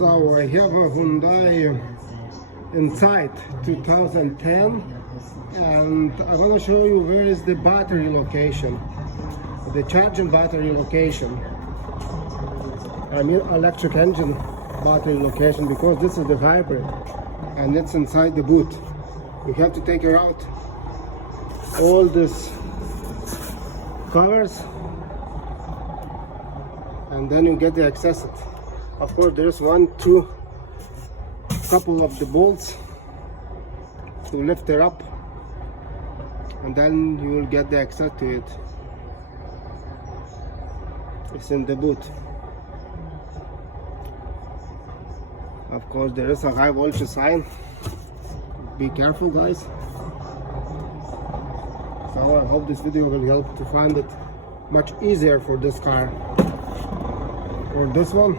So I have a Hyundai Insight 2010, and I want to show you where is the battery location, the charging battery location. I mean electric engine battery location, because this is the hybrid and it's inside the boot. You have to take out all these covers and then you get the access it. Of course there is couple of the bolts to lift it up, and then you will get the access to it. It's in the boot. Of course there is a high voltage sign. Be careful, guys. So I hope this video will help to find it much easier for this car or this one.